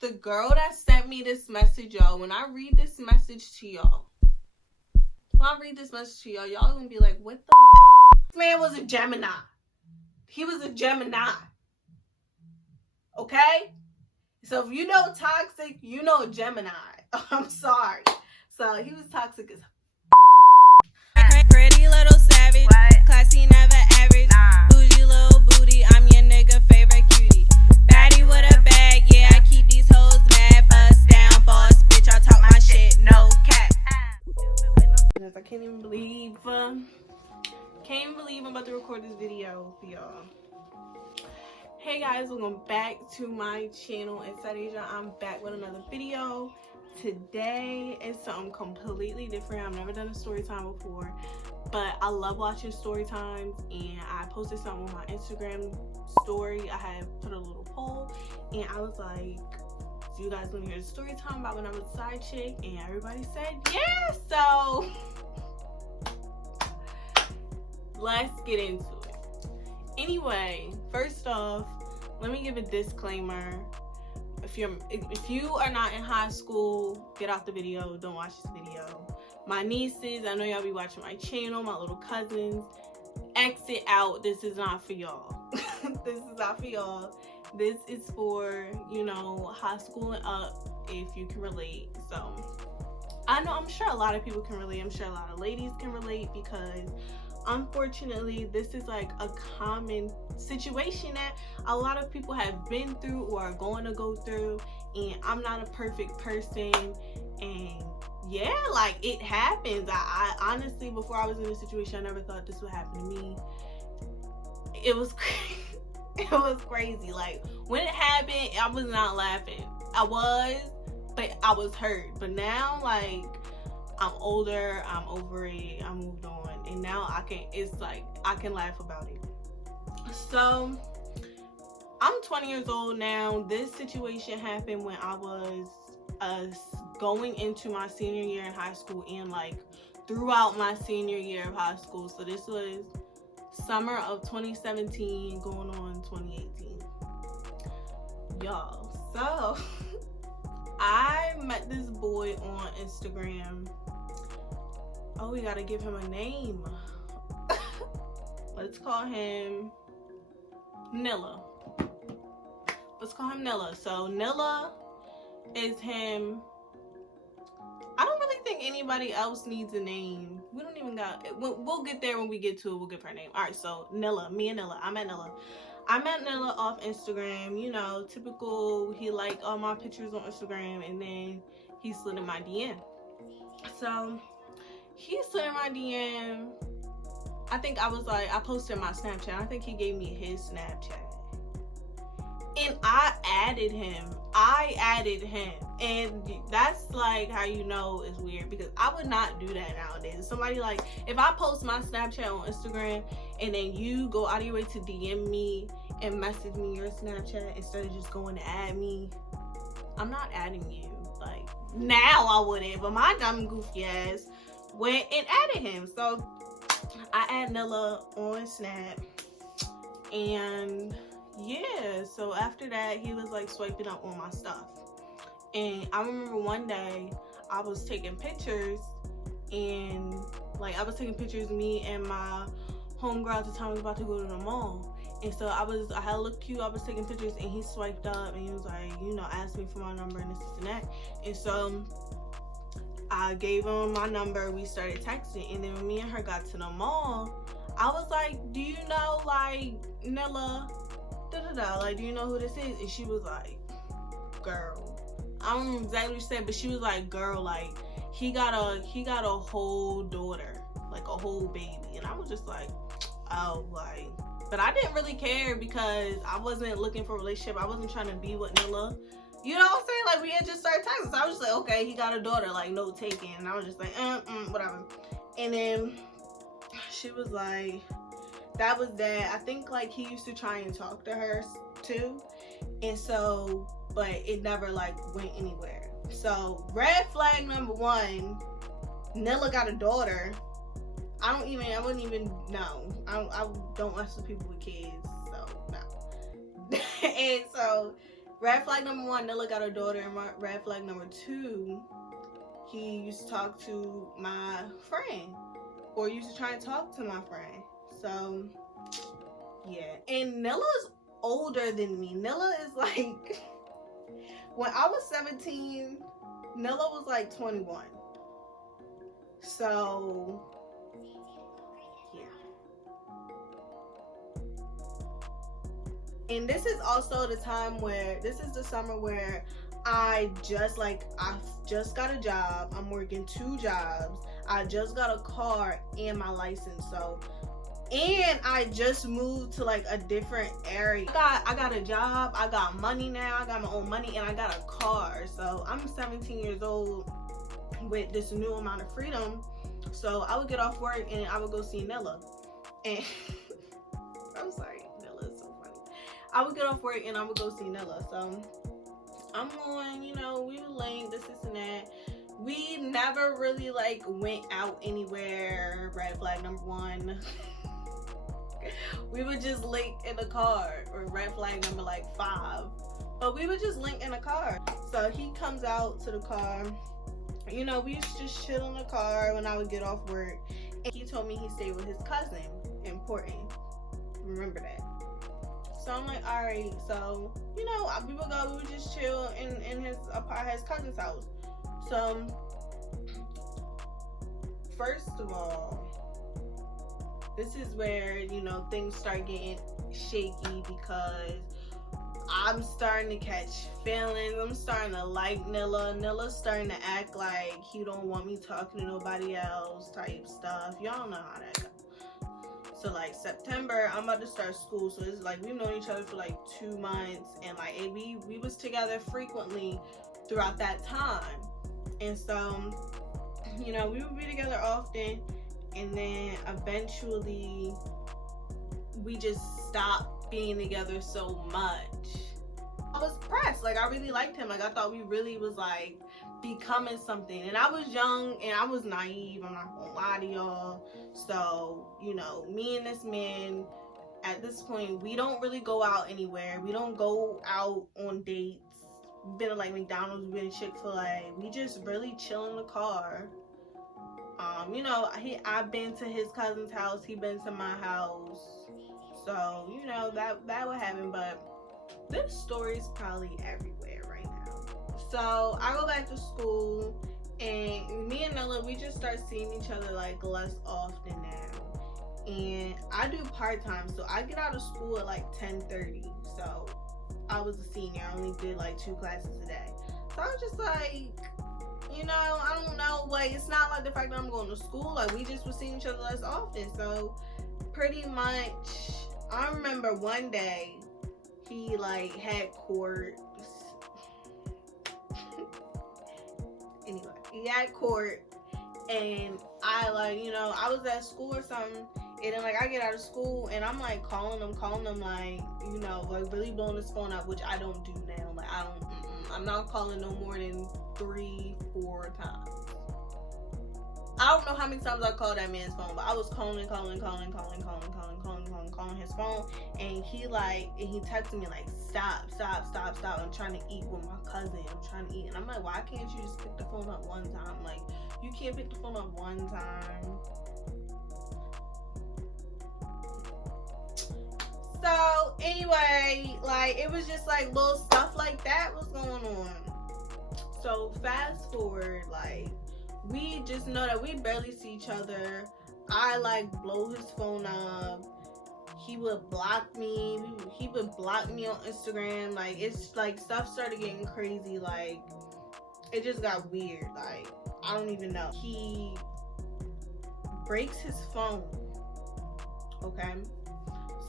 The girl that sent me this message, y'all, when I read this message to y'all, y'all gonna be like, what the This man was a Gemini. He was a Gemini. Okay? So if you know toxic, you know Gemini. I'm sorry. So he was toxic as pretty little savage. What? Classy, never average. Nah. Bougie little booty, I'm your nigga favorite cutie. Baddie with a bag, yeah, I keep these hoes mad. Bust down, boss, bitch, I talk my shit, no cap. I can't even believe I'm about to record this video for y'all. Hey guys, welcome back to my channel. It's Sadeja. I'm back with another video. Today is something completely different. I've never done a story time before, but I love watching story times, and I posted something on my Instagram story. I had put a little poll, and I was like, do you guys want to hear a story time about when I was a side chick? And everybody said yeah, so let's get into it. Anyway, first off, let me give a disclaimer. If you are not in high school, get off the video. Don't watch this video. My nieces, I know y'all be watching my channel, my little cousins, exit out. This is not for y'all. This is not for y'all. This is for, you know, high school and up, if you can relate. So I'm sure a lot of people can relate. I'm sure a lot of ladies can relate, because unfortunately this is like a common situation that a lot of people have been through or are going to go through. And I'm not a perfect person, and yeah, like, it happens. I honestly, before I was in this situation, I never thought this would happen to me. It was it was crazy. Like, when it happened, I was not laughing. I was, but I was hurt. But now, like, I'm older, I'm over it, I moved on, and now it's like I can laugh about it. So I'm 20 years old now. This situation happened when I was going into my senior year in high school, and like throughout my senior year of high school. So this was summer of 2017 going on 2018, y'all. So I met this boy on Instagram. Oh, we gotta give him a name. Let's call him Nila. Let's call him Nila. So Nila is him. I don't really think anybody else needs a name. We don't even got. We'll get there when we get to it. We'll give her a name. All right. So Nila, me and Nila. I met Nila off Instagram. You know, typical. He liked all my pictures on Instagram, and then he slid in my DM. So he slid in my DM. I think I posted my Snapchat. I think he gave me his Snapchat. And I added him. And that's like how you know it's weird, because I would not do that nowadays. Somebody, like, if I post my Snapchat on Instagram and then you go out of your way to DM me and message me your Snapchat instead of just going to add me, I'm not adding you. Like, now I wouldn't, but my dumb goofy ass went and added him. So I add Nila on Snap, and yeah, so after that he was like swiping up on my stuff. And I remember one day I was taking pictures, and like I was taking pictures, me and my homegirl at the time was about to go to the mall. And so I had looked cute, I was taking pictures, and he swiped up and he was like, you know, asked me for my number and this and that. And so I gave him my number, we started texting, and then when me and her got to the mall, I was like, do you know, like, Nila, like, do you know who this is? And she was like, girl, I don't remember exactly what she said, but she was like, girl, like, he got a whole daughter, like a whole baby. And I was just like, oh, like, but I didn't really care, because I wasn't looking for a relationship. I wasn't trying to be with Nila. You know what I'm saying? Like, we had just started texting. So I was just like, okay, he got a daughter, like, no taking. And I was just like, whatever. And then she was like, that was that. I think, like, he used to try and talk to her too. And so, but it never, like, went anywhere. So, red flag number one, Nila got a daughter. I wouldn't even know. I don't mess with people with kids. So, no. And so Red flag number one, Nila got her daughter, and red flag number two, he used to talk to my friend, or used to try and talk to my friend. So yeah, and Nila's older than me. Nila is like, when I was 17, Nila was like 21. So yeah. And this is also the time where, this is the summer where I just got a job. I'm working 2 jobs. I just got a car and my license. So, and I just moved to like a different area. I got a job. I got money now. I got my own money, and I got a car. So I'm 17 years old with this new amount of freedom. So I would get off work and I would go see Nila. And I'm sorry, Nila is so funny. I would get off work and I would go see Nila. So I'm going, you know, we were late, this and that. We never really like went out anywhere. Red flag number one. We would just link in the car. Or red flag number like 5. But we would just link in the car. So he comes out to the car. You know, we used to just chill in the car when I would get off work. And he told me he stayed with his cousin. Important. Remember that. So I'm like, alright. So, you know, we would just chill in his cousin's house. So, first of all, this is where, you know, things start getting shaky, because I'm starting to catch feelings. I'm starting to like Nila. Nila's starting to act like he don't want me talking to nobody else type stuff. Y'all know how that goes. So like September, I'm about to start school. So it's like we've known each other for like 2 months, and like we was together frequently throughout that time. And so, you know, we would be together often, and then eventually we just stopped being together so much. I was pressed. Like, I really liked him. Like, I thought we really was like becoming something. And I was young and I was naive. I'm not gonna lie to y'all. So, you know, me and this man, at this point, we don't really go out anywhere. We don't go out on dates. We've been to like McDonald's, we've been to Chick-fil-A. We just really chill in the car. You know, I've been to his cousin's house. He been to my house. So, you know, that would happen. But this story's probably everywhere right now. So I go back to school, and me and Nila, we just start seeing each other like less often now. And I do part-time, so I get out of school at like 10:30. So I was a senior. I only did like 2 classes a day. So I was just like, you know, I don't know, like, it's not like the fact that I'm going to school. Like, we just were seeing each other less often. So pretty much, I remember one day he like had court. Anyway, he had court, and I like, you know, I was at school or something, and then like I get out of school and I'm like calling him like, you know, like really blowing his phone up, which I don't do now. Like I'm not calling no more than 3-4 times. I don't know how many times I called that man's phone, but I was calling his phone, and he texted me like, stop, I'm trying to eat with my cousin, and I'm like, why can't you just pick the phone up one time? Like, you can't pick the phone up one time. So anyway, like, it was just like little stuff like that was going on. So fast forward, like, we just know that we barely see each other. I like blow his phone up. He would block me. He would block me on Instagram. Like, it's like stuff started getting crazy. Like, it just got weird. Like, I don't even know. He breaks his phone. Okay?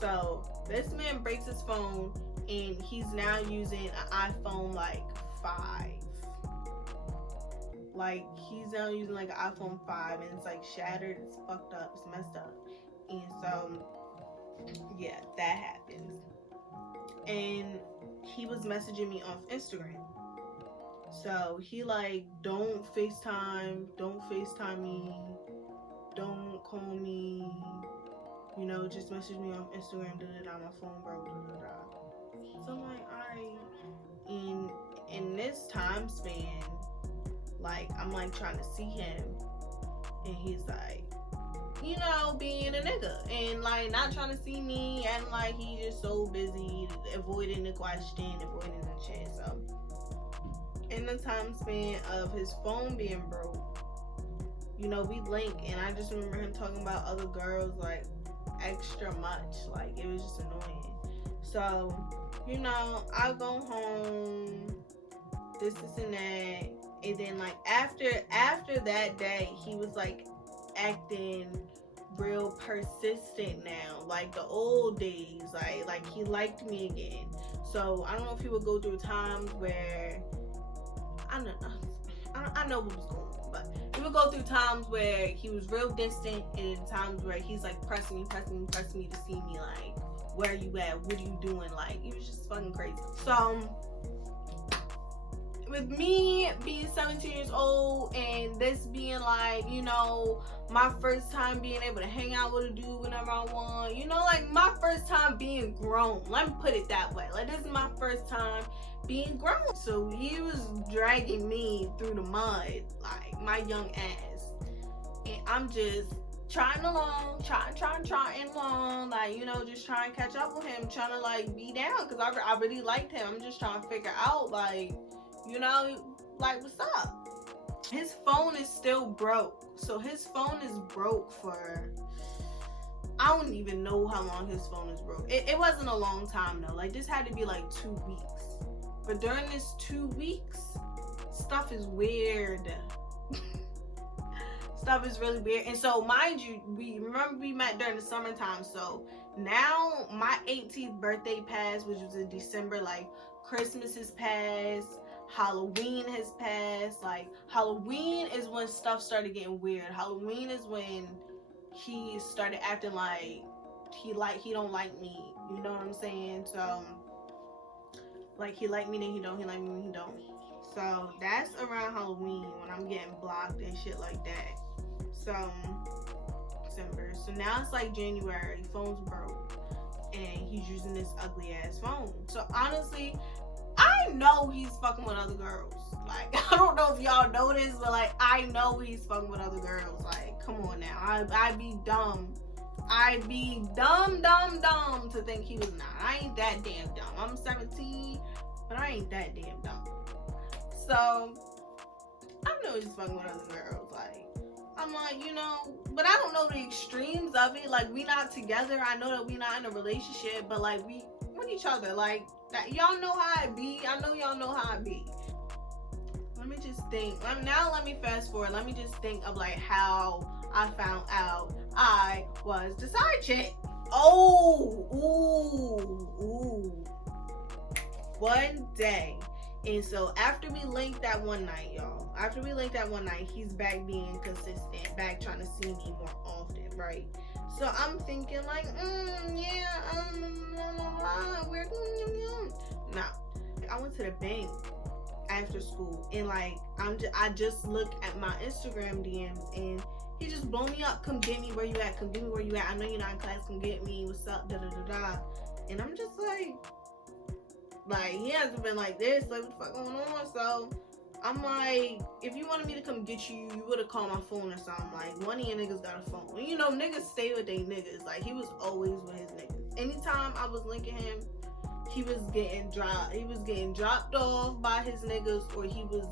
So this man breaks his phone, and he's now using an iPhone like 5. Like, he's now using like an iPhone 5, and it's like shattered, it's fucked up, it's messed up. And so, yeah, that happens. And he was messaging me off Instagram. So he like, don't FaceTime me, don't call me, you know, just message me off Instagram, my phone broke, So I'm like, alright. in this time span, like, I'm like trying to see him, and he's like, you know, being a nigga and like not trying to see me, and like he's just so busy avoiding the question, avoiding the shit. So in the time span of his phone being broke, you know, we link, and I just remember him talking about other girls like extra much. Like, it was just annoying. So, you know, I go home, this and that, and then like after that day, he was like acting real persistent now, like the old days, like he liked me again. So I don't know if he would go through times where I know what was going on, but he would go through times where he was real distant, and times where he's like pressing me to see me, like, where you at, what are you doing? Like, it was just fucking crazy. So with me being 17 years old, and this being like, you know, my first time being able to hang out with a dude whenever I want, you know, like my first time being grown, let me put it that way. Like, this is my first time being grown. So he was dragging me through the mud, like my young ass, and I'm just trying along, like, you know, just trying to catch up with him, trying to like be down, because I really liked him. I'm just trying to figure out, like, you know, like, what's up? His phone is still broke. So his phone is broke for, I don't even know how long his phone is broke. It wasn't a long time though. Like, this had to be like 2 weeks. But during this 2 weeks, stuff is weird. Stuff is really weird. And so, mind you, we met during the summertime. So now my 18th birthday passed, which was in December. Like, Christmas has passed. Halloween has passed. Like, Halloween is when stuff started getting weird. Halloween is when he started acting like he don't like me. You know what I'm saying? So, like, he like me, then he don't. He like me, then he don't. So that's around Halloween when I'm getting blocked and shit like that. So December. So now it's like January. Phone's broke, and he's using this ugly ass phone. So honestly, I know he's fucking with other girls. Like, I don't know if y'all know this, but like, I know he's fucking with other girls. Like, come on now. I'd be dumb. I'd be dumb to think he was not. I ain't that damn dumb. I'm 17, but I ain't that damn dumb. So I know he's fucking with other girls. Like, I'm like, you know, but I don't know the extremes of it. Like, we not together. I know that we not in a relationship, but like, we with each other. Like, y'all know how it be. I know y'all know how it be. Let me just think. Now let me fast forward. Let me just think of like how I found out I was the side chick. One day. And so after we linked that one night, y'all. After we linked that one night, he's back being consistent, back trying to see me more often, right? So I'm thinking like, I went to the bank after school, and like I just looked at my Instagram DMs, and he just blow me up. Come get me, where you at? Come get me, where you at? I know you're not in class. Come get me. What's up? Da da da da. And I'm just like he hasn't been like this. Like, what the fuck going on? So I'm like, if you wanted me to come get you, you would have called my phone or something. Like, one of your niggas got a phone. And you know, niggas stay with they niggas. Like, he was always with his niggas. Anytime I was linking him, he was getting dropped. He was getting dropped off by his niggas, or he was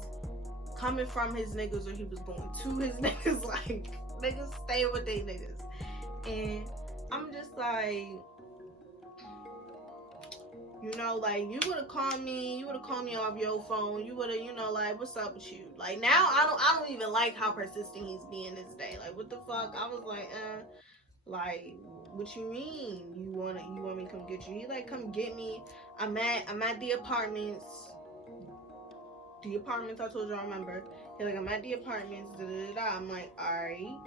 coming from his niggas, or he was going to his niggas. Like, niggas stay with they niggas. And I'm just like, you know, like, you would have called me off your phone. You would have, you know, like, what's up with you? Like, now I don't even like how persistent he's being this day. Like, what the fuck? I was like, like, what you mean? You want me to come get you? He like, come get me. I'm at the apartments. The apartments I told you, I remember. He like, I'm at the apartments. Da, da, da, da. I'm like, alright.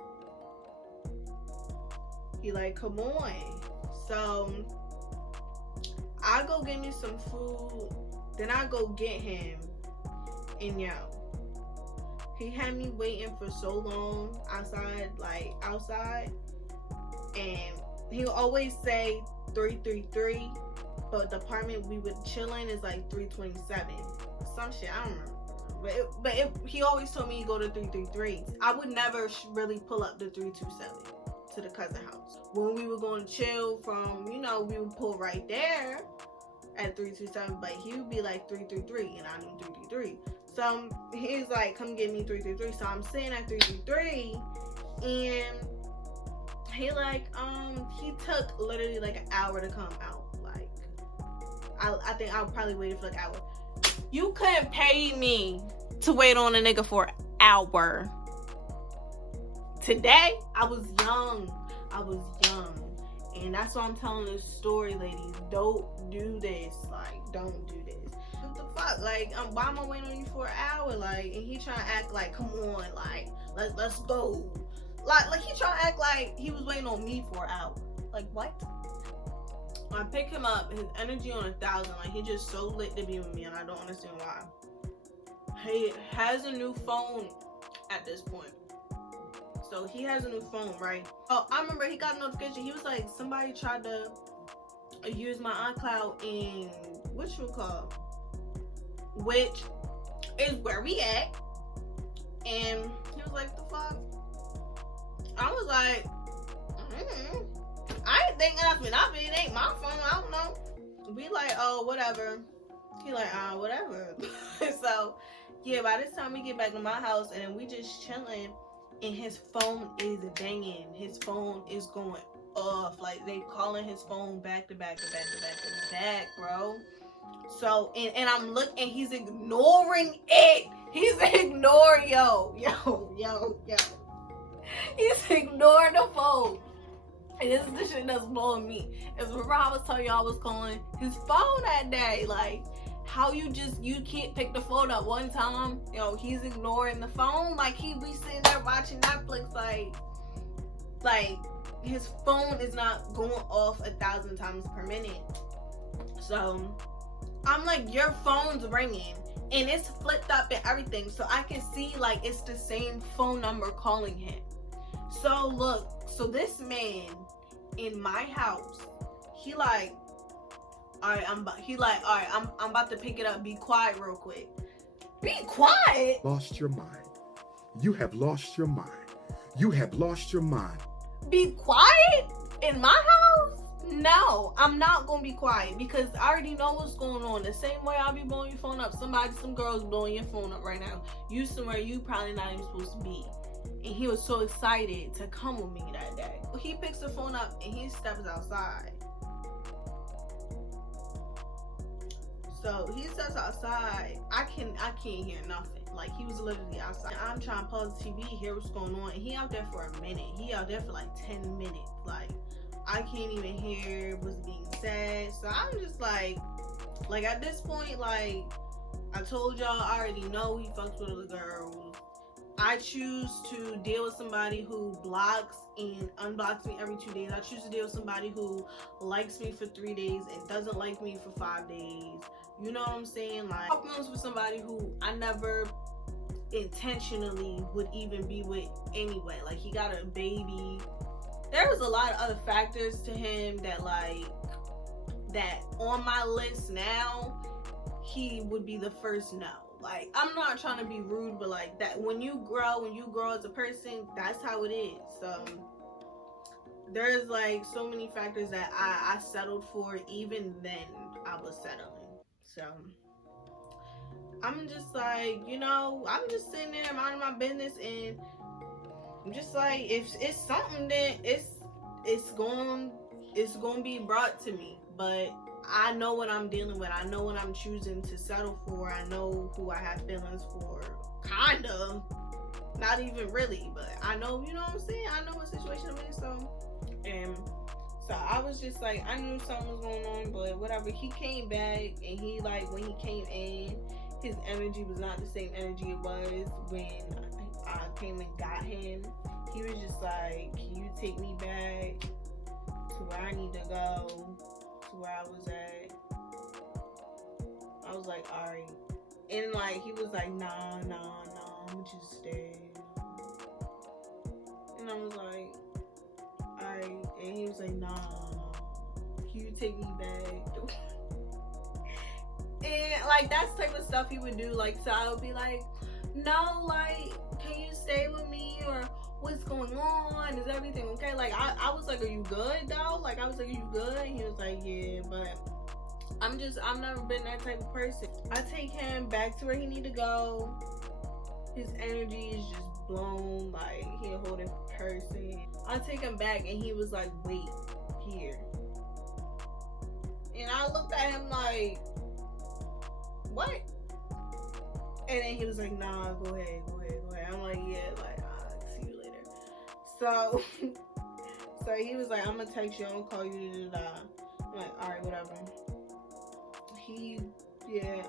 He like, come on. So I go get me some food. Then I go get him. And yo, he had me waiting for so long outside. And he'll always say 333. but the apartment we would chill in is like 327. Some shit, I don't remember. But he always told me to go to 333. I would never really pull up the 327 to the cousin house. When we were going to chill from, we would pull right there at 327, but he would be like 333, and I need 333. So he's like, come get me 333. So I'm sitting at 333, and he like, he took literally like an hour to come out. Like, I think I probably waited for like an hour. You couldn't pay me to wait on a nigga for an hour. Today, I was young. And that's why I'm telling this story, ladies. Don't do this. Like, don't do this. What the fuck? Like, why am I waiting on you for an hour? Like, and he trying to act like, come on, like, let's go. Like he trying to act like he was waiting on me for an hour. Like, what? I pick him up, his energy on 1,000. Like, he just so lit to be with me, and I don't understand why. He has a new phone at this point. So he has a new phone, right? Oh, I remember he got a notification. He was like, somebody tried to use my iCloud in which is where we at. And he was like, the fuck? I was like, I ain't thinking nothing. It ain't my phone. I don't know. We like, oh, whatever. He like, whatever. So, yeah, by this time we get back to my house and we just chilling. And his phone is banging. His phone is going off. Like, they calling his phone back to back, bro. So, and I'm looking, and he's ignoring it. He's ignoring, yo. He's ignoring the phone. And this is the shit that's blowing me. Is remember I was telling you I was calling his phone that day. Like, how you can't pick the phone up one time. He's ignoring the phone. Like, he be sitting there watching Netflix. Like his phone is not going off 1,000 times per minute. So I'm like, your phone's ringing and it's flipped up and everything. So I can see like it's the same phone number calling him. So look, this man in my house, he like, alright, I'm about to pick it up. Be quiet real quick. Be quiet? Lost your mind. You have lost your mind. You have lost your mind. Be quiet? In my house? No, I'm not gonna be quiet because I already know what's going on. The same way I'll be blowing your phone up. Some girls blowing your phone up right now. You somewhere you probably not even supposed to be. And he was so excited to come with me that day. He picks the phone up and he steps outside. So he steps outside. I can't hear nothing. Like, he was literally outside. I'm trying to pause the TV, hear what's going on, and he out there for a minute. He out there for like 10 minutes. Like, I can't even hear what's being said. So I'm just like at this point, like, I told y'all, I already know he fucks with other girls. I choose to deal with somebody who blocks and unblocks me every 2 days. I choose to deal with somebody who likes me for 3 days and doesn't like me for 5 days. You know what I'm saying? Like, I'm feelings with somebody who I never intentionally would even be with anyway. Like, he got a baby. There was a lot of other factors to him that on my list now, he would be the first no. Like, I'm not trying to be rude, but like that, when you grow as a person, that's how it is. So there's like so many factors that I settled for. Even then I was settling. So I'm just like, I'm just sitting there minding my business, and I'm just like, if it's something, then it's going to be brought to me. But I know what I'm dealing with. I know what I'm choosing to settle for. I know who I have feelings for. Kind of. Not even really, but I know, you know what I'm saying? I know what situation I'm in. So I was just like, I knew something was going on, but whatever. He came back, and he, like, when he came in, his energy was not the same energy it was when I came and got him. He was just like, can you take me back to where I need to go? Where I was at. I was like, alright. And like, he was like, nah, I'ma just stay. And I was like, alright. And he was like, nah, can you take me back. And like that's the type of stuff he would do. Like, so I would be like, no, like, can you stay with me, or what's going on? Is everything okay? Like, I was like, are you good though? Like, I was like, are you good? And he was like, yeah, but I've never been that type of person. I take him back to where he need to go. His energy is just blown, like he a whole different person. I take him back and he was like, wait here. And I looked at him like, what? And then he was like, nah, go ahead. I'm like, yeah, like, I'll see you later. So so he was like, I'm gonna text you, I'm gonna call you, I'm like, alright, whatever.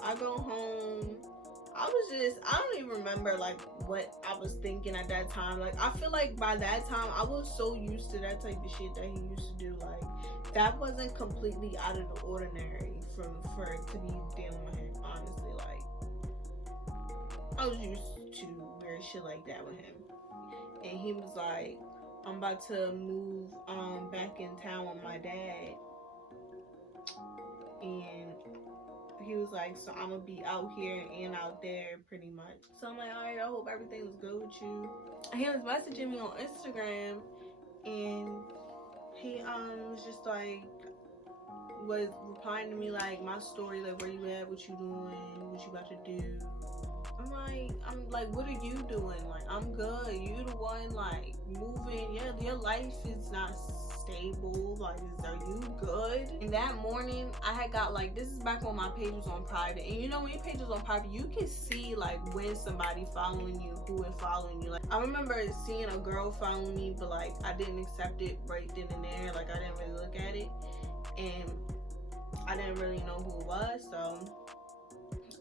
I go home. I don't even remember like what I was thinking at that time. Like, I feel like by that time I was so used to that type of shit that he used to do. Like, that wasn't completely out of the ordinary for it to be dealing with him, honestly. Like, I was used to weird shit like that with him. And he was like, I'm about to move back in town with my dad. And he was like, so I'm gonna be out here and out there pretty much. So I'm like, alright, I hope everything was good with you. He was messaging me on Instagram, and he was just like, was replying to me like my story, like, where you at, what you doing, what you about to do. I'm like, what are you doing? Like, I'm good. You the one like moving. Yeah, your life is not stable. Like, are you good? And that morning I had got like, this is back when my page was on private, and you know, when your page was on private, you can see like when somebody following you, who is following you. Like, I remember seeing a girl following me, but like I didn't accept it right then and there. Like, I didn't really look at it, and I didn't really know who it was, so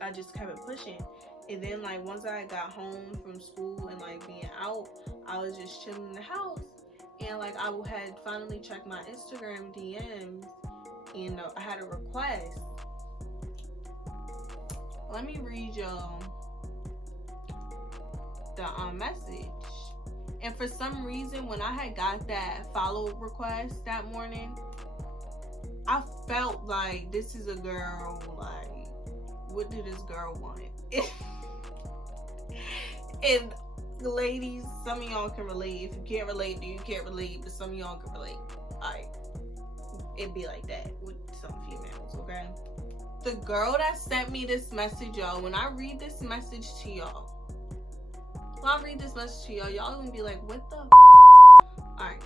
I just kept it pushing. And then like once I got home from school and like being out, I was just chilling in the house, and like I had finally checked my Instagram DMs, and I had a request. Let me read y'all the message. And for some reason, when I had got that follow request that morning, I felt like this is a girl. Like, what did this girl want? And ladies, some of y'all can relate. If you can't relate, you can't relate, but some of y'all can relate. Alright, it'd be like that with some females, okay? The girl that sent me this message, y'all, when I read this message to y'all, y'all gonna be like, what the Alright.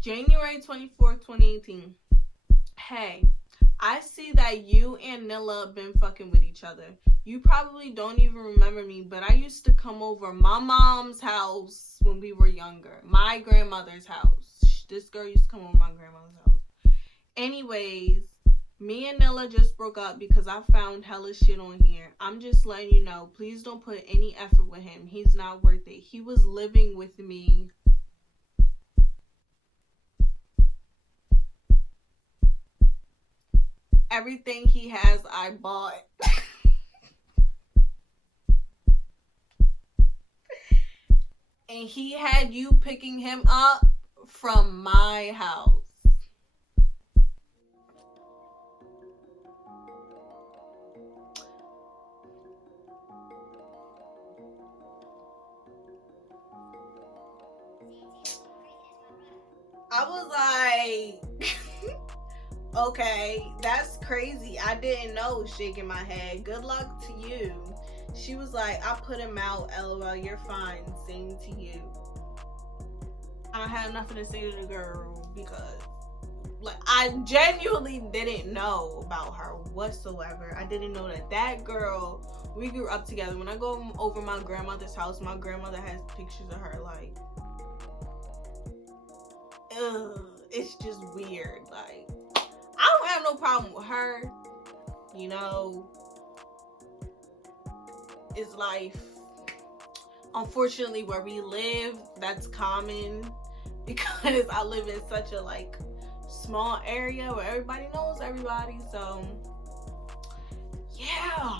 January 24th, 2018. Hey, I see that you and Nila been fucking with each other. You probably don't even remember me, but I used to come over my mom's house when we were younger. My grandmother's house. This girl used to come over my grandmother's house. Anyways, me and Nila just broke up because I found hella shit on here. I'm just letting you know, please don't put any effort with him. He's not worth it. He was living with me. Everything he has, I bought. And he had you picking him up from my house. I was like, okay, that's crazy. I didn't know, shaking my head. Good luck to you. She was like, I put him out, LOL, you're fine, same to you. I had nothing to say to the girl because, like, I genuinely didn't know about her whatsoever. I didn't know that girl, we grew up together. When I go over my grandmother's house, my grandmother has pictures of her, like, ugh, it's just weird. Like, I don't have no problem with her, you know. It's life. Unfortunately, where we live, that's common because I live in such a like small area where everybody knows everybody. So yeah.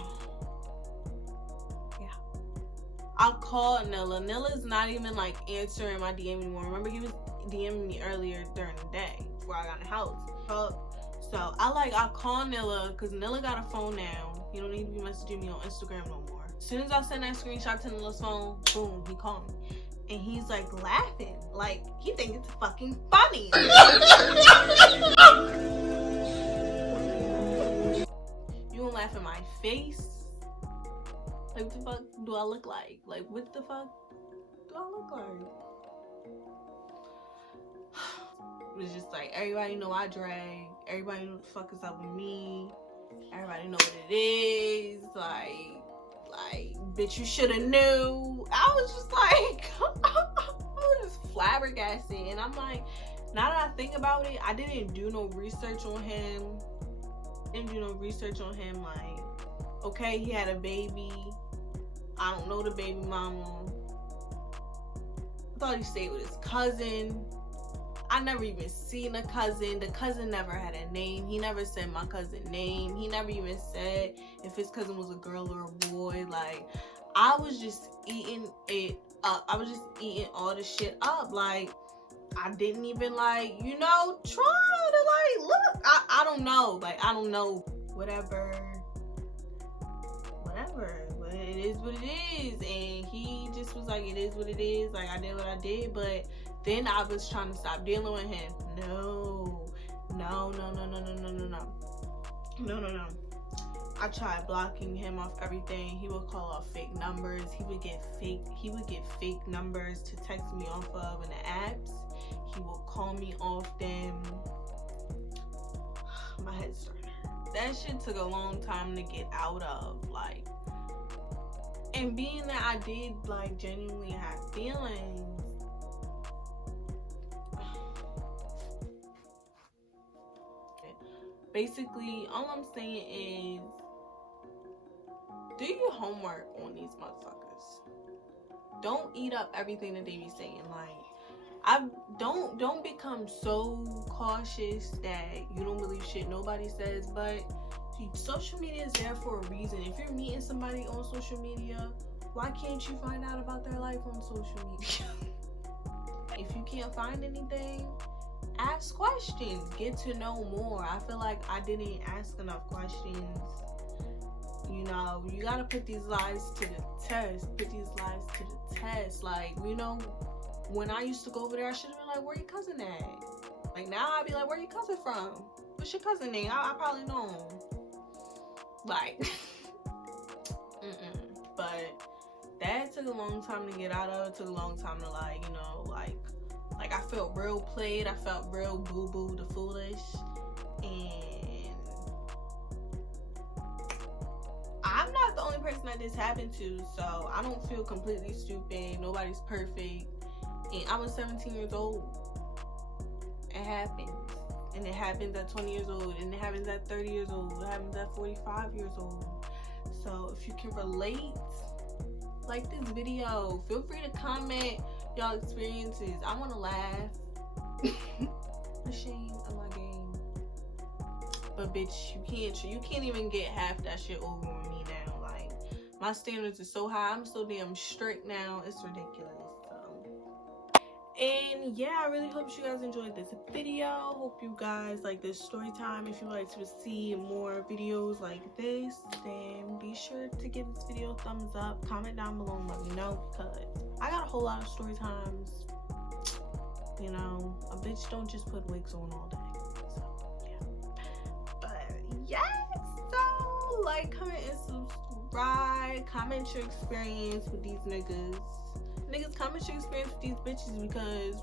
I'll call Nila. Nila's not even like answering my DM anymore. Remember, he was DMing me earlier during the day before I got in the house. So I call Nila, because Nila got a phone now. You don't need to be messaging me on Instagram no more. As soon as I send that screenshot to Nila's phone, boom, he called me. And he's like laughing. Like, he thinks it's fucking funny. You gonna laugh in my face? Like, what the fuck do I look like? Like, what the fuck do I look like? It was just like, everybody know I drag. Everybody know what the fuck is up with me. Everybody know what it is. Like, bitch, you shoulda knew. I was just like, I was just flabbergasted. And I'm like, now that I think about it, I didn't do no research on him. Like, okay, he had a baby. I don't know the baby mama. I thought he stayed with his cousin. I never even seen a cousin. The cousin never had a name. He never said my cousin's name. He never even said if his cousin was a girl or a boy. Like, I was just eating it up. I was just eating all the shit up. Like, I didn't even, like, you know, try to, like, look. I don't know. Like, I don't know. Whatever. But it is what it is. And he just was like, it is what it is. Like, I did what I did. But then I was trying to stop dealing with him. No. I tried blocking him off everything. He would call off fake numbers. He would get fake numbers to text me off of in the apps. He would call me off them. My head's starting to hurt. That shit took a long time to get out of. Like, and being that I did, like, genuinely have feelings, basically, all I'm saying is, do your homework on these motherfuckers. Don't eat up everything that they be saying. Like, don't become so cautious that you don't believe shit nobody says. But social media is there for a reason. If you're meeting somebody on social media, why can't you find out about their life on social media? If you can't find anything, ask questions, get to know more. I feel like I didn't ask enough questions. You know, you gotta put these lies to the test. Like, you know, when I used to go over there, I should have been like, where your cousin at? Like, now I'd be like, where your cousin from? What's your cousin name? I probably know him. Like, but that took a long time to get out of. It took a long time to, like, you know, like I felt real played. I felt real boo-boo the foolish. And I'm not the only person that this happened to, so I don't feel completely stupid. Nobody's perfect. And I was 17 years old. It happens. And it happens at 20 years old. And it happens at 30 years old. It happens at 45 years old. So if you can relate, like this video. Feel free to comment y'all experiences. I want to laugh. Ashamed of my game. But bitch, you can't even get half that shit over on me now. Like, my standards are so high. I'm so damn strict now. It's ridiculous. And yeah, I really hope you guys enjoyed this video. Hope you guys like this story time. If you would like to see more videos like this, then be sure to give this video a thumbs up. Comment down below and let me know, because I got a whole lot of story times. You know, a bitch don't just put wigs on all day. So yeah. But yes, so like, comment and subscribe. Comment your experience with these niggas. Comment your experience with these bitches, because